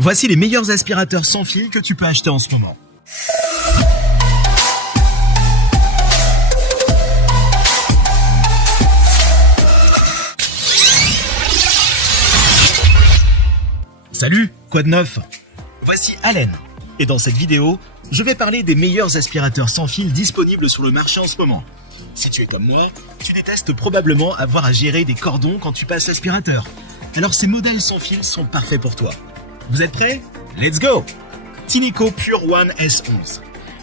Voici les meilleurs aspirateurs sans fil que tu peux acheter en ce moment. Salut, quoi de neuf? Voici Allen. Et dans cette vidéo, je vais parler des meilleurs aspirateurs sans fil disponibles sur le marché en ce moment. Si tu es comme moi, tu détestes probablement avoir à gérer des cordons quand tu passes l'aspirateur. Alors ces modèles sans fil sont parfaits pour toi. Vous êtes prêts? Let's go! Tineco Pure One S11.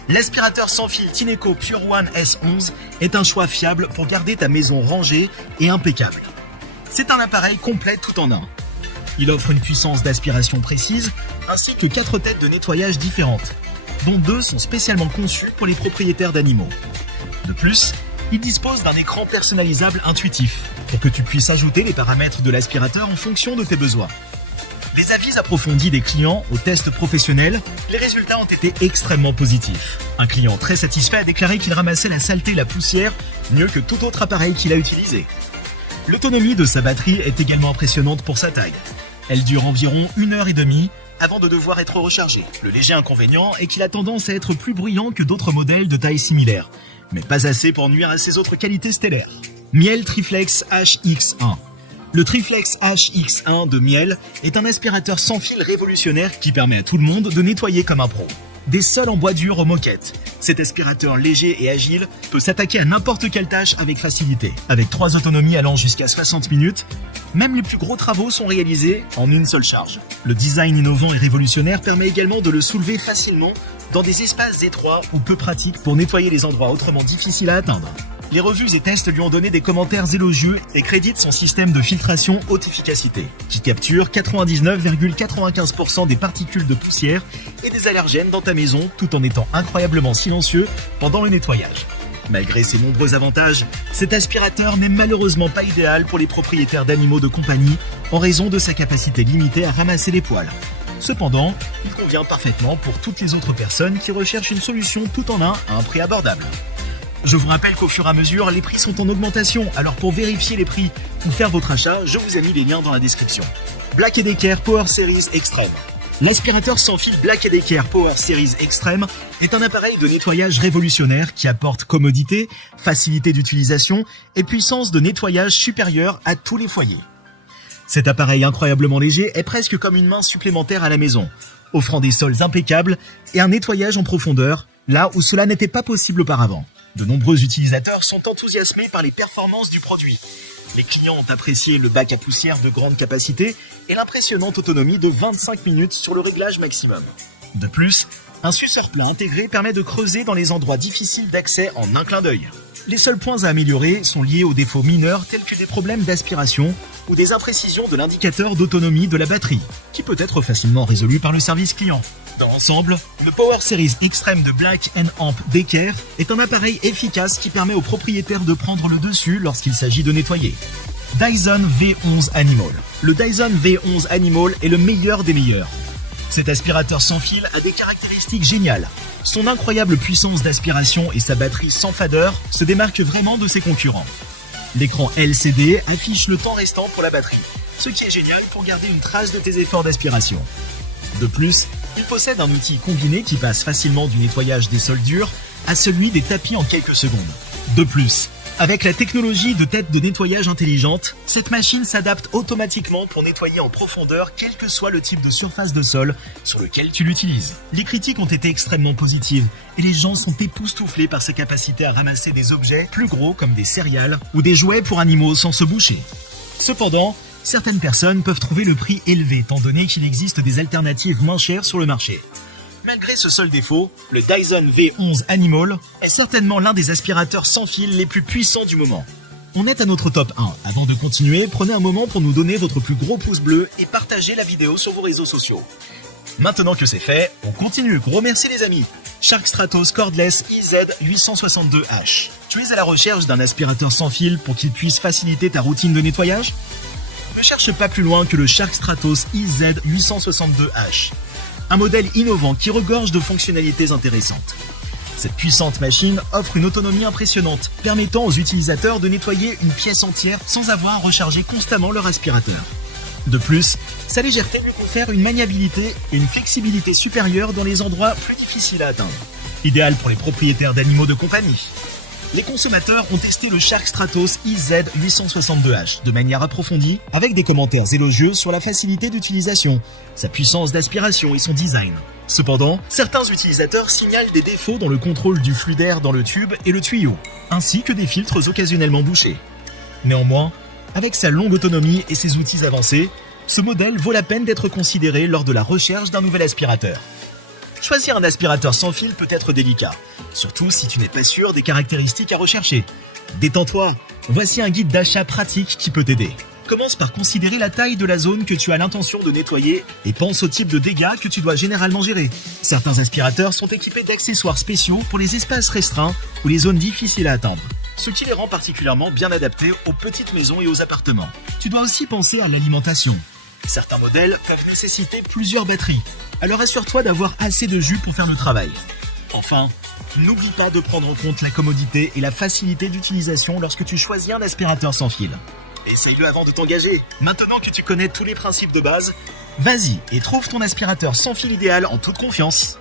L'aspirateur sans fil Tineco Pure One S11 est un choix fiable pour garder ta maison rangée et impeccable. C'est un appareil complet tout en un. Il offre une puissance d'aspiration précise ainsi que 4 têtes de nettoyage différentes, dont 2 sont spécialement conçues pour les propriétaires d'animaux. De plus, il dispose d'un écran personnalisable intuitif pour que tu puisses ajouter les paramètres de l'aspirateur en fonction de tes besoins. Les avis approfondis des clients aux tests professionnels, les résultats ont été extrêmement positifs. Un client très satisfait a déclaré qu'il ramassait la saleté et la poussière mieux que tout autre appareil qu'il a utilisé. L'autonomie de sa batterie est également impressionnante pour sa taille. Elle dure environ 1h30 avant de devoir être rechargée. Le léger inconvénient est qu'il a tendance à être plus bruyant que d'autres modèles de taille similaire, mais pas assez pour nuire à ses autres qualités stellaires. Miele Triflex HX1. Le Triflex HX1 de Miele est un aspirateur sans fil révolutionnaire qui permet à tout le monde de nettoyer comme un pro. Des sols en bois dur aux moquettes. Cet aspirateur léger et agile peut s'attaquer à n'importe quelle tâche avec facilité. Avec 3 autonomies allant jusqu'à 60 minutes, même les plus gros travaux sont réalisés en une seule charge. Le design innovant et révolutionnaire permet également de le soulever facilement dans des espaces étroits ou peu pratiques pour nettoyer les endroits autrement difficiles à atteindre. Les revues et tests lui ont donné des commentaires élogieux et créditent son système de filtration haute efficacité, qui capture 99,95% des particules de poussière et des allergènes dans ta maison tout en étant incroyablement silencieux pendant le nettoyage. Malgré ses nombreux avantages, cet aspirateur n'est malheureusement pas idéal pour les propriétaires d'animaux de compagnie en raison de sa capacité limitée à ramasser les poils. Cependant, il convient parfaitement pour toutes les autres personnes qui recherchent une solution tout en un à un prix abordable. Je vous rappelle qu'au fur et à mesure, les prix sont en augmentation, alors pour vérifier les prix ou faire votre achat, je vous ai mis les liens dans la description. Black & Decker Power Series Extreme. L'aspirateur sans fil Black & Decker Power Series Extreme est un appareil de nettoyage révolutionnaire qui apporte commodité, facilité d'utilisation et puissance de nettoyage supérieure à tous les foyers. Cet appareil incroyablement léger est presque comme une main supplémentaire à la maison, offrant des sols impeccables et un nettoyage en profondeur, là où cela n'était pas possible auparavant. De nombreux utilisateurs sont enthousiasmés par les performances du produit. Les clients ont apprécié le bac à poussière de grande capacité et l'impressionnante autonomie de 25 minutes sur le réglage maximum. De plus, un suceur plat intégré permet de creuser dans les endroits difficiles d'accès en un clin d'œil. Les seuls points à améliorer sont liés aux défauts mineurs tels que des problèmes d'aspiration ou des imprécisions de l'indicateur d'autonomie de la batterie, qui peut être facilement résolu par le service client. Dans l'ensemble, le Power Series Extreme de Black & Decker est un appareil efficace qui permet aux propriétaires de prendre le dessus lorsqu'il s'agit de nettoyer. Dyson V11 Animal. Le Dyson V11 Animal est le meilleur des meilleurs. Cet aspirateur sans fil a des caractéristiques géniales. Son incroyable puissance d'aspiration et sa batterie sans fadeur se démarquent vraiment de ses concurrents. L'écran LCD affiche le temps restant pour la batterie, ce qui est génial pour garder une trace de tes efforts d'aspiration. De plus, il possède un outil combiné qui passe facilement du nettoyage des sols durs à celui des tapis en quelques secondes. De plus, avec la technologie de tête de nettoyage intelligente, cette machine s'adapte automatiquement pour nettoyer en profondeur quel que soit le type de surface de sol sur lequel tu l'utilises. Les critiques ont été extrêmement positives et les gens sont époustouflés par sa capacité à ramasser des objets plus gros comme des céréales ou des jouets pour animaux sans se boucher. Cependant, certaines personnes peuvent trouver le prix élevé étant donné qu'il existe des alternatives moins chères sur le marché. Malgré ce seul défaut, le Dyson V11 Animal est certainement l'un des aspirateurs sans fil les plus puissants du moment. On est à notre top 1. Avant de continuer, prenez un moment pour nous donner votre plus gros pouce bleu et partagez la vidéo sur vos réseaux sociaux. Maintenant que c'est fait, on continue. Gros merci les amis. Shark Stratos Cordless IZ862H. Tu es à la recherche d'un aspirateur sans fil pour qu'il puisse faciliter ta routine de nettoyage? Ne cherche pas plus loin que le Shark Stratos IZ862H. Un modèle innovant qui regorge de fonctionnalités intéressantes. Cette puissante machine offre une autonomie impressionnante, permettant aux utilisateurs de nettoyer une pièce entière sans avoir à recharger constamment leur aspirateur. De plus, sa légèreté lui confère une maniabilité et une flexibilité supérieure dans les endroits plus difficiles à atteindre. Idéal pour les propriétaires d'animaux de compagnie. Les consommateurs ont testé le Shark Stratos IZ862H de manière approfondie, avec des commentaires élogieux sur la facilité d'utilisation, sa puissance d'aspiration et son design. Cependant, certains utilisateurs signalent des défauts dans le contrôle du flux d'air dans le tube et le tuyau, ainsi que des filtres occasionnellement bouchés. Néanmoins, avec sa longue autonomie et ses outils avancés, ce modèle vaut la peine d'être considéré lors de la recherche d'un nouvel aspirateur. Choisir un aspirateur sans fil peut être délicat, surtout si tu n'es pas sûr des caractéristiques à rechercher. Détends-toi, voici un guide d'achat pratique qui peut t'aider. Commence par considérer la taille de la zone que tu as l'intention de nettoyer et pense au type de dégâts que tu dois généralement gérer. Certains aspirateurs sont équipés d'accessoires spéciaux pour les espaces restreints ou les zones difficiles à atteindre, ce qui les rend particulièrement bien adaptés aux petites maisons et aux appartements. Tu dois aussi penser à l'alimentation. Certains modèles peuvent nécessiter plusieurs batteries, alors assure-toi d'avoir assez de jus pour faire le travail. Enfin, n'oublie pas de prendre en compte la commodité et la facilité d'utilisation lorsque tu choisis un aspirateur sans fil. Essaye-le avant de t'engager. Maintenant que tu connais tous les principes de base, vas-y et trouve ton aspirateur sans fil idéal en toute confiance.